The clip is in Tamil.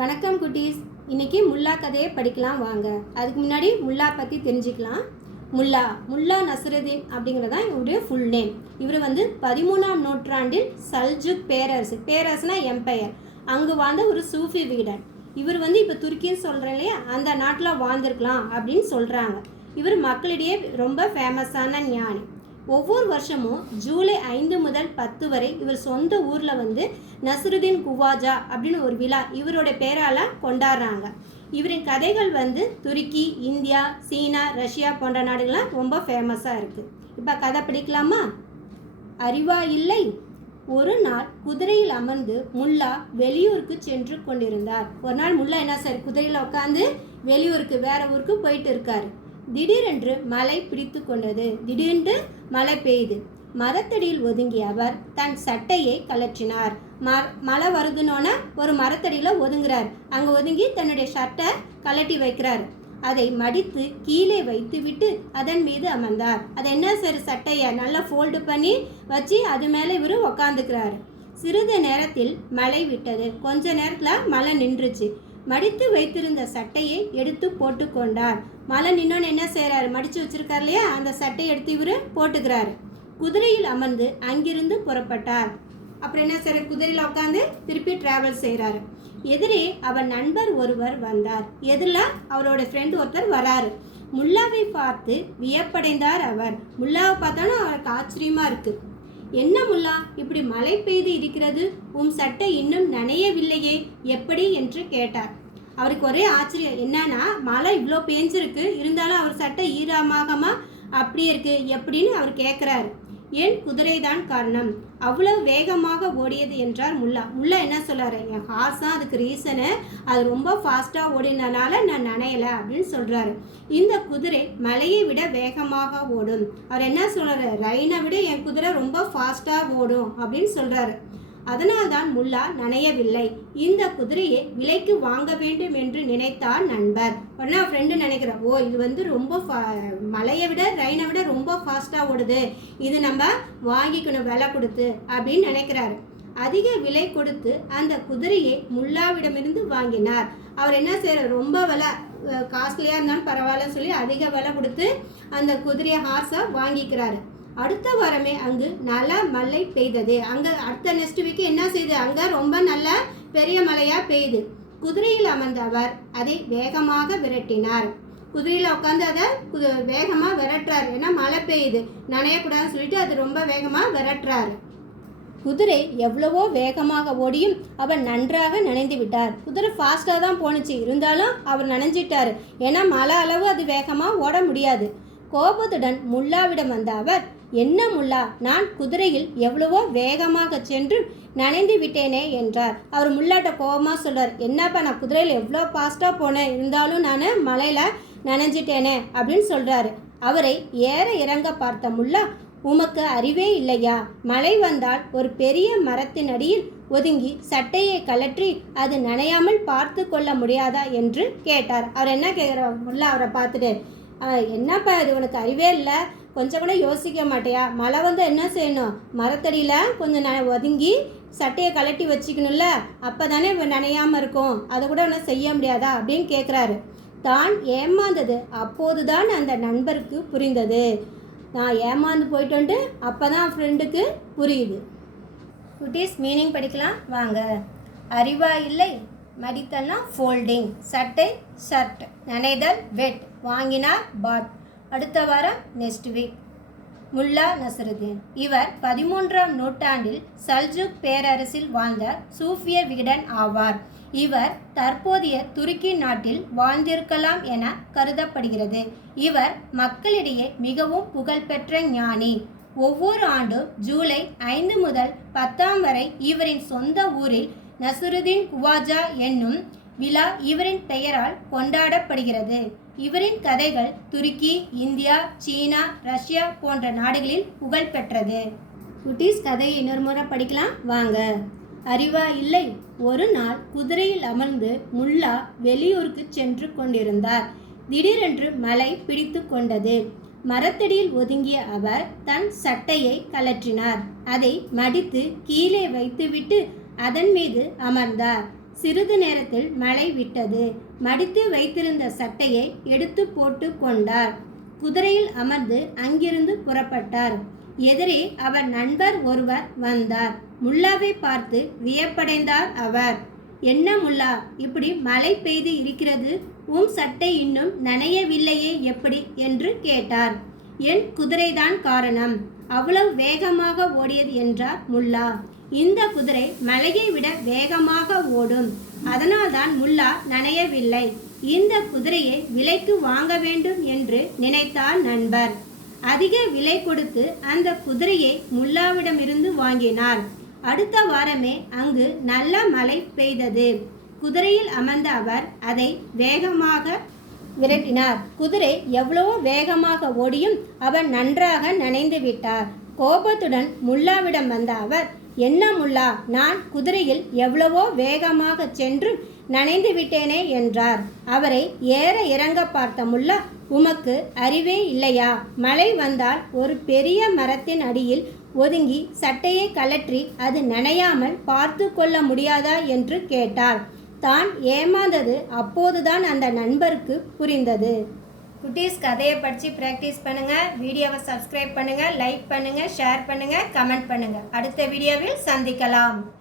வணக்கம் குட்டீஸ். இன்னைக்கு முல்லா கதையை படிக்கலாம் வாங்க. அதுக்கு முன்னாடி முல்லா பற்றி தெரிஞ்சுக்கலாம். முல்லா நஸ்ருதீன் அப்படிங்கிறதான் இவருடைய ஃபுல் நேம். இவர் 13ஆம் நூற்றாண்டில் சல்ஜுக் பேரரசுனா எம்பையர், அங்கு வாழ்ந்த ஒரு சூஃபி வீடன். இவர் இப்போ துருக்கின்னு சொல்கிறேன் இல்லையா, அந்த நாட்டில் வாழ்ந்திருக்கலாம் அப்படின்னு சொல்கிறாங்க. இவர் மக்களிடையே ரொம்ப ஃபேமஸான ஞானி. ஒவ்வொரு வருஷமும் ஜூலை 5 முதல் 10 வரை இவர் சொந்த ஊரில் நஸ்ருதீன் குவாஜா அப்படின்னு ஒரு விழா இவரோட பேரால் கொண்டாடுறாங்க. இவரின் கதைகள் துருக்கி, இந்தியா, சீனா, ரஷ்யா போன்ற நாடுகள்லாம் ரொம்ப ஃபேமஸாக இருக்குது. இப்போ கதை படிக்கலாமா? அறிவா இல்லை. ஒரு நாள் குதிரையில் அமர்ந்து முல்லா வெளியூருக்கு சென்று கொண்டிருந்தார். ஒரு நாள் முல்லா குதிரையில் உட்காந்து வெளியூருக்கு வேற ஊருக்கு போயிட்டு இருக்காரு. திடீரென்று மழை பிடித்து கொண்டது. திடீரென்று மழை பெய்யுது. மரத்தடியில் ஒதுங்கிய அவர் தன் சட்டையை கலற்றினார். மழை வருதுன்னொன்னே ஒரு மரத்தடியில் ஒதுங்குறார். அங்கே ஒதுங்கி தன்னுடைய ஷர்ட்டை கலட்டி வைக்கிறார். அதை மடித்து கீழே வைத்து விட்டு அதன் மீது அமர்ந்தார். அதை என்ன சட்டையை நல்லா ஃபோல்டு பண்ணி வச்சு அது மேலே இவர் உக்காந்துக்கிறாரு. சிறிது நேரத்தில் மழை விட்டது. கொஞ்ச நேரத்தில் மழை நின்றுச்சு. மடித்து வைத்திருந்த சட்டையை எடுத்து போட்டுக்கொண்டார். மழை நின்னோன்னு என்ன செய்கிறாரு, மடித்து வச்சிருக்கார் இல்லையா, அந்த சட்டையை எடுத்து இவர் போட்டுக்கிறாரு. குதிரையில் அமர்ந்து அங்கிருந்து புறப்பட்டார். அப்புறம் என்ன செய்யறாரு, குதிரையில் உட்காந்து திருப்பி டிராவல் செய்கிறாரு. எதிரே அவர் நண்பர் ஒருவர் வந்தார். எதிரில் அவரோட ஃப்ரெண்டு ஒருத்தர் வராரு. முல்லாவை பார்த்து வியப்படைந்தார் அவர். முல்லாவை பார்த்தாலும் அவருக்கு ஆச்சரியமாக இருக்குது. என்ன முல்லா, இப்படி மழை பெய்து இருக்கிறது, சட்டை இன்னும் நனையவில்லையே, எப்படி என்று கேட்டார். அவருக்கு ஒரே ஆச்சரியம். என்னன்னா, மழை இவ்வளோ பெஞ்சிருக்கு, இருந்தாலும் அவர் சட்டை ஈரமாகமா அப்படியே இருக்கு எப்படின்னு அவர் கேட்குறாரு. ஏன் குதிரை தான் காரணம், அவ்வளவு வேகமாக ஓடியது என்றார் முல்லா என்ன சொல்றாரு, என் ஹார்ஸ் தான் அதுக்கு ரீசனு, அது ரொம்ப ஃபாஸ்ட்டாக ஓடினனால நான் நனையலை அப்படின்னு சொல்கிறாரு. இந்த குதிரை மலையை விட வேகமாக ஓடும். அவர் என்ன சொல்கிறாரு, ரயினை விட என் குதிரை ரொம்ப ஃபாஸ்ட்டாக ஓடும் அப்படின்னு சொல்கிறாரு. அதனால்தான் முல்லா நனையவில்லை. இந்த குதிரையை விலைக்கு வாங்க வேண்டும் என்று நினைத்தார் நண்பர். உடனே ஃப்ரெண்டு நினைக்கிறார், ஓ இது ரொம்ப மலையை விட ரயினை விட ரொம்ப ஃபாஸ்ட்டாக ஓடுது, இது நம்ம வாங்கிக்கணும் விலை கொடுத்து அப்படின்னு நினைக்கிறாரு. அதிக விலை கொடுத்து அந்த குதிரையை முல்லாவிடமிருந்து வாங்கினார். அவர் என்ன செய்யறார், ரொம்ப விலை காஸ்ட்லியாக இருந்தாலும் பரவாயில்ல சொல்லி அதிக விலை கொடுத்து அந்த குதிரையை ஹார்ஸை வாங்கிக்கிறாரு. அடுத்த வாரமே அங்கு நல்ல மழை பெய்தது. அங்கே அடுத்த நெக்ஸ்ட் வீக்கு என்ன செய்யுது, அங்கே ரொம்ப நல்ல பெரிய மழையாக பெய்யுது. குதிரையில் அமர்ந்த அவர் அதை வேகமாக விரட்டினார். குதிரையில் உட்காந்து அதை வேகமாக விரட்டுறாரு. ஏன்னா மழை பெய்யுது, நனையக்கூடாதுன்னு சொல்லிட்டு அது ரொம்ப வேகமாக விரட்டுறாரு. குதிரை எவ்வளவோ வேகமாக ஓடியும் அவர் நன்றாக நனைந்து விட்டார். குதிரை ஃபாஸ்ட்டாக தான் போணுச்சு, இருந்தாலும் அவர் நனைஞ்சிட்டார். ஏன்னா மழை அளவு அது வேகமாக ஓட முடியாது. கோபத்துடன் முல்லாவிடம் வந்த அவர், என்ன முல்லா, நான் குதிரையில் எவ்வளவோ வேகமாக சென்று நனைந்து விட்டேனே என்றார். அவர் முல்லாட்ட கோபமாக சொல்றார், என்னப்பா நான் குதிரையில் எவ்வளோ ஃபாஸ்ட்டாக போனேன், இருந்தாலும் நான் மலையில் நனைஞ்சிட்டேனே அப்படின்னு சொல்கிறாரு. அவரை ஏற இறங்க பார்த்த முல்லா, உமக்கு அறிவே இல்லையா, மழை வந்தால் ஒரு பெரிய மரத்தின் அடியில் ஒதுங்கி சட்டையை கலற்றி அது நனையாமல் பார்த்து கொள்ள முடியாதா என்று கேட்டார். அவர் என்ன கேட்குறார், முல்லா அவரை பார்த்துட்டு, என்னப்பா இது உனக்கு அறிவே இல்லை, கொஞ்சம் கூட யோசிக்க மாட்டியா, மழை என்ன செய்யணும், மரத்தடியில் கொஞ்சம் ஒதுங்கி சட்டையை கலட்டி வச்சுக்கணும்ல, அப்போ தானே நனையாமல் இருக்கும், அதை கூட ஒன்றும் செய்ய முடியாதா அப்படின்னு கேட்குறாரு. தான் ஏமாந்தது அப்போதுதான் அந்த நண்பருக்கு புரிந்தது. நான் ஏமாந்து போயிட்டு அப்போ தான் ஃப்ரெண்டுக்கு புரியுது. குட்டீஸ் மீனிங் படிக்கலாம் வாங்க. அறிவா இல்லை. மடித்தல்னா ஃபோல்டிங், சட்டை ஷர்ட், நனைதல் வெட், வாங்கினார் பாட். அடுத்த வாரம் நெக்ஸ்ட் வீக். முல்லா நஸ்ருதீன் இவர் 13ஆம் நூற்றாண்டில் சல்ஜுக் பேரரசில் வாழ்ந்த சூஃபிய வீடன் ஆவார். இவர் தற்போதைய துருக்கி நாட்டில் வாழ்ந்திருக்கலாம் என கருதப்படுகிறது. இவர் மக்களிடையே மிகவும் புகழ்பெற்ற ஞானி. ஒவ்வொரு ஆண்டும் ஜூலை 5 முதல் 10 வரை இவரின் சொந்த ஊரில் நஸ்ருதீன் குவாஜா என்னும் விழா இவரின் பெயரால் கொண்டாடப்படுகிறது. இவரின் கதைகள் துருக்கி, இந்தியா, சீனா, ரஷ்யா போன்ற நாடுகளில் புகழ் பெற்றது. குட்டீஸ் கதையை இன்னொரு முறை படிக்கலாம் வாங்க. அறிவா இல்லை. ஒரு நாள் குதிரையில் அமர்ந்து முல்லா வெளியூருக்கு சென்று கொண்டிருந்தார். திடீரென்று மழை பிடித்து கொண்டது. மரத்தடியில் ஒதுங்கிய அவர் தன் சட்டையை கலற்றினார். அதை மடித்து கீழே வைத்துவிட்டு அதன் மீது அமர்ந்தார். சிறிது நேரத்தில் மழை விட்டது. மடித்து வைத்திருந்த சட்டையை எடுத்து போட்டு கொண்டார். குதிரையில் அமர்ந்து அங்கிருந்து புறப்பட்டார். எதிரே அவர் நண்பர் ஒருவர் வந்தார். முல்லாவை பார்த்து வியப்படைந்தார் அவர். என்ன முல்லா, இப்படி மழை பெய்து இருக்கிறது, உம் சட்டை இன்னும் நனையவில்லையே, எப்படி என்று கேட்டார். என் குதிரைதான் காரணம், அவ்வளவு வேகமாக ஓடியது என்றார் முல்லா. இந்த குதிரை மலையை விட வேகமாக ஓடும், அதனால்தான் முல்லா நனையவில்லை. இந்த குதிரையை விலைக்கு வாங்க வேண்டும் என்று நினைத்தார் நண்பர். அதிக விலை கொடுத்து அந்த குதிரையை முல்லாவிடமிருந்து வாங்கினார். அடுத்த வாரமே அங்கு நல்ல மழை பெய்தது. குதிரையில் அமர்ந்த அவர் அதை வேகமாக விரட்டினார். குதிரை எவ்வளவோ வேகமாக ஓடியும் அவர் நன்றாக நனைந்து விட்டார். கோபத்துடன் முல்லாவிடம் வந்த அவர், என்ன முல்லா, நான் குதிரையில் எவ்வளவோ வேகமாக சென்று நனைந்து விட்டேனே என்றார். அவரை ஏற இறங்க பார்த்த முல்லா, உமக்கு அறிவே இல்லையா? மழை வந்தால் ஒரு பெரிய மரத்தின் அடியில் ஒதுங்கி சட்டையை கழற்றி அது நனையாமல் பார்த்து கொள்ள முடியாதா என்று கேட்டார். தான் ஏமாந்தது அப்போதுதான் அந்த நண்பருக்கு புரிந்தது. குட்டீஸ், கதையை படித்து ப்ராக்டிஸ் பண்ணுங்கள். வீடியோவை சப்ஸ்கிரைப் பண்ணுங்கள், லைக் பண்ணுங்கள், ஷேர் பண்ணுங்கள், கமெண்ட் பண்ணுங்கள். அடுத்த வீடியோவில் சந்திக்கலாம்.